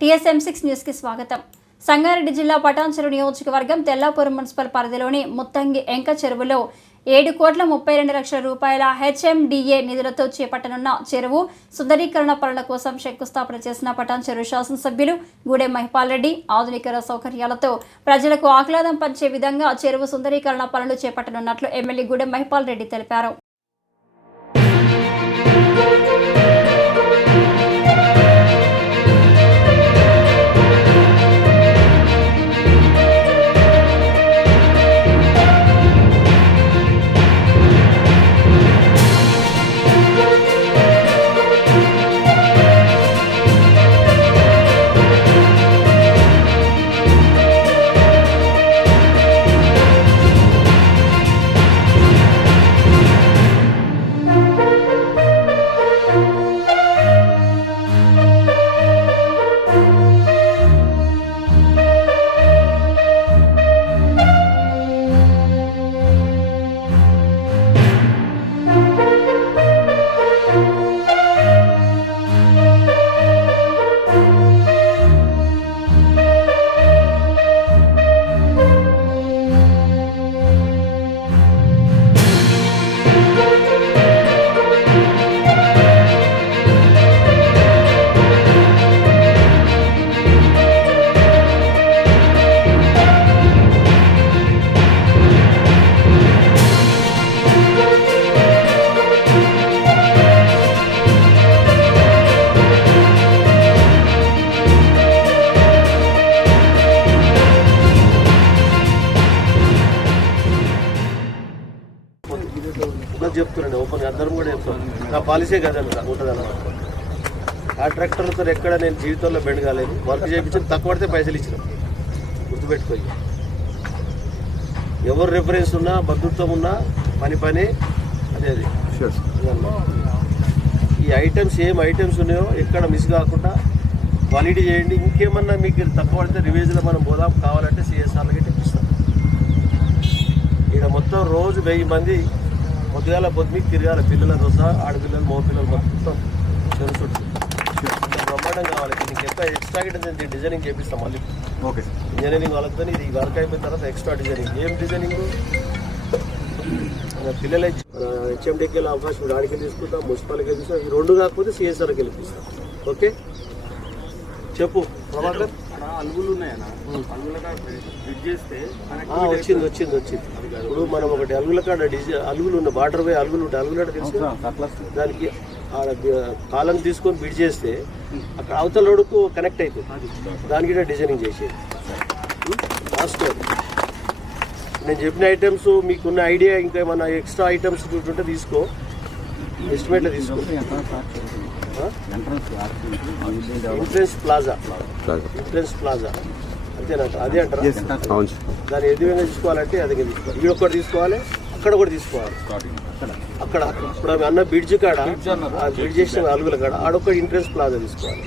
TSM6 news కి స్వాగతం. సంగారెడ్డి జిల్లా పటాన్చెరు నియోజకవర్గం తెల్లాపూర్ మున్సిపల్ పరిధిలోని ముత్తంగి ఎంక చెరువులో 7,32,00,000 రూపాయల HMDA నిధులతో చేపట్టనున్న చెరువు సుందరీకరణ పనుల కోసం శంకుస్థాపన చేసిన పటాన్చెరు శాసనసభ్యులు గూడెం మహిపాల్ రెడ్డి ఆధునిక సౌకర్యాలతో ప్రజలకు ఆహ్లాదం పంచే విధంగా చెరువు సుందరీకరణ పనులు చేపట్టనున్నట్లు ఎమ్మెల్యే గూడెం మహిపాల్ రెడ్డి తెలిపారు. చెప్తున్నాను ఓపెన్ అందరం కూడా చెప్తాను. నా పాలసీ కదన్న ఉంటుందన్నమాట. కాంట్రాక్టర్లతో ఎక్కడ నేను జీవితంలో బెండ్ కాలేదు. వర్క్ చేయించి తక్కువ పడితే పైసలు ఇచ్చినాం. గుర్తుపెట్టుకోయి. ఎవరు రిఫరెన్స్ ఉన్నా బంధుత్వం ఉన్నా పని అదే అది. ఈ ఐటమ్స్ ఏం ఐటమ్స్ ఉన్నాయో ఎక్కడ మిస్ కాకుండా క్వాలిటీ చేయండి. ఇంకేమన్నా మీకు తక్కువ పడితే రివేజ్లో మనం పోదాం కావాలంటే CSRలకి తెప్పిస్తాం. ఇక్కడ మొత్తం రోజు 1000 మంది పొద్దుగాల మీకు తిరగాలి. పిల్లలతో సహా ఆడపిల్లలు మగపిల్లలు మొత్తం చెరు చుట్టూ బ్రహ్మాండం కావాలి. నీకు ఎంత ఎక్స్ట్రా గిట్ట డిజైనింగ్ చేపిస్తాం మళ్ళీ. ఓకే ఇంజనీరింగ్ వాళ్ళతో ఇది వర్క్ అయిపోయిన తర్వాత ఎక్స్ట్రా డిజైనింగ్. ఏం డిజైనింగ్ పిల్లల HMDకి అవకాశం ఆడికి తీసుకుంటాం, మున్సిపాలిటీకి తీసుకుంటాం. ఈ 2 కాకపోతే CSRకి వెళ్ళిపిస్తాం. ఓకే చెప్పు ప్రభాకర్. వచ్చింది. ఇప్పుడు మనం ఒకటి అలుగుల కాడ అలుగులు ఉన్న వాటర్ వే అలుగులు ఉంటాయి. అలుగులు తెలుసు దానికి కాలం తీసుకొని బిడ్ చేస్తే అక్కడ అవతల రోడ్డుకు కనెక్ట్ అవుతుంది. దానికి డిజైనింగ్ చేసేది లాస్ట్. నేను చెప్పిన ఐటమ్స్ మీకున్న ఐడియా ఇంకా ఏమన్నా ఎక్స్ట్రా ఐటమ్స్ ఉంటే తీసుకో, ఎస్టిమేట్లో తీసుకో. ఎంట్రన్స్ ప్లాజా అంతేనంట. అదే అంటారా? దాన్ని ఏ విధంగా తీసుకోవాలంటే అది తీసుకోవాలి. ఇక్కడ ఒకటి తీసుకోవాలి, అక్కడ కూడా తీసుకోవాలి. అక్కడ ఇప్పుడు అన్న బ్రిడ్జ్ కాడ బ్రిడ్జ్ చేసిన అలుగుల కాడ ఆడొక ఎంట్రన్స్ ప్లాజా తీసుకోవాలి.